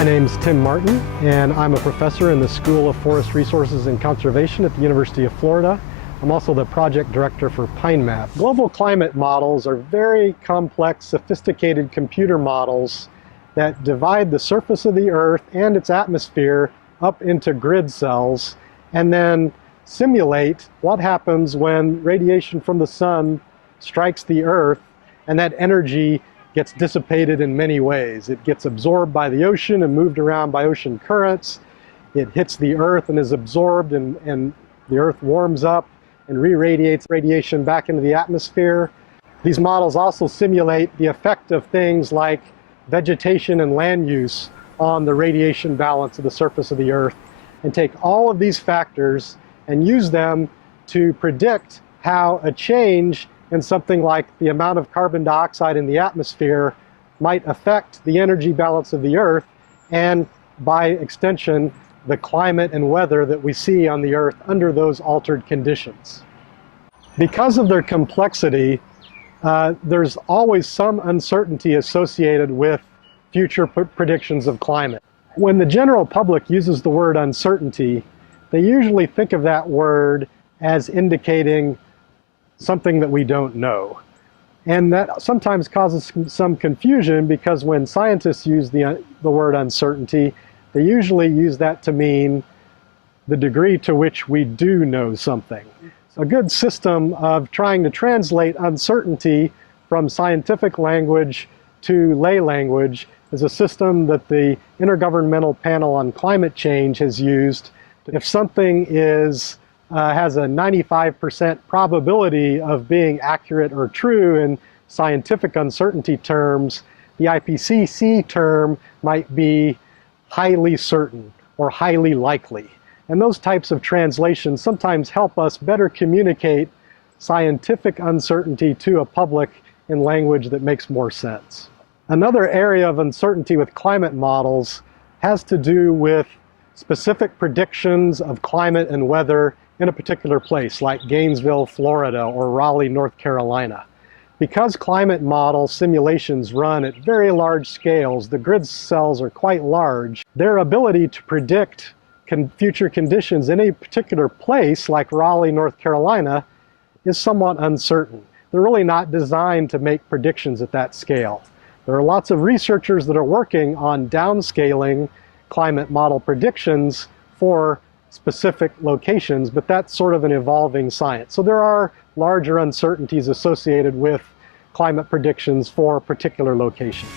My name's Tim Martin, and I'm a professor in the School of Forest Resources and Conservation at the University of Florida. I'm also the project director for PineMap. Global climate models are very complex, sophisticated computer models that divide the surface of the Earth and its atmosphere up into grid cells and then simulate what happens when radiation from the sun strikes the Earth and that energy gets dissipated in many ways. It gets absorbed by the ocean and moved around by ocean currents. It hits the Earth and is absorbed, and the Earth warms up and re-radiates radiation back into the atmosphere. These models also simulate the effect of things like vegetation and land use on the radiation balance of the surface of the Earth, and take all of these factors and use them to predict how a change in something like the amount of carbon dioxide in the atmosphere might affect the energy balance of the Earth, and by extension, the climate and weather that we see on the Earth under those altered conditions. Because of their complexity, there's always some uncertainty associated with future predictions of climate. When the general public uses the word uncertainty, they usually think of that word as indicating something that we don't know. And that sometimes causes some confusion, because when scientists use the word uncertainty, they usually use that to mean the degree to which we do know something. So a good system of trying to translate uncertainty from scientific language to lay language is a system that the Intergovernmental Panel on Climate Change has used. If something has a 95% probability of being accurate or true in scientific uncertainty terms, the IPCC term might be highly certain or highly likely. And those types of translations sometimes help us better communicate scientific uncertainty to a public in language that makes more sense. Another area of uncertainty with climate models has to do with specific predictions of climate and weather in a particular place, like Gainesville, Florida, or Raleigh, North Carolina. Because climate model simulations run at very large scales, the grid cells are quite large, their ability to predict future conditions in a particular place, like Raleigh, North Carolina, is somewhat uncertain. They're really not designed to make predictions at that scale. There are lots of researchers that are working on downscaling climate model predictions for specific locations, but that's sort of an evolving science. So there are larger uncertainties associated with climate predictions for particular locations.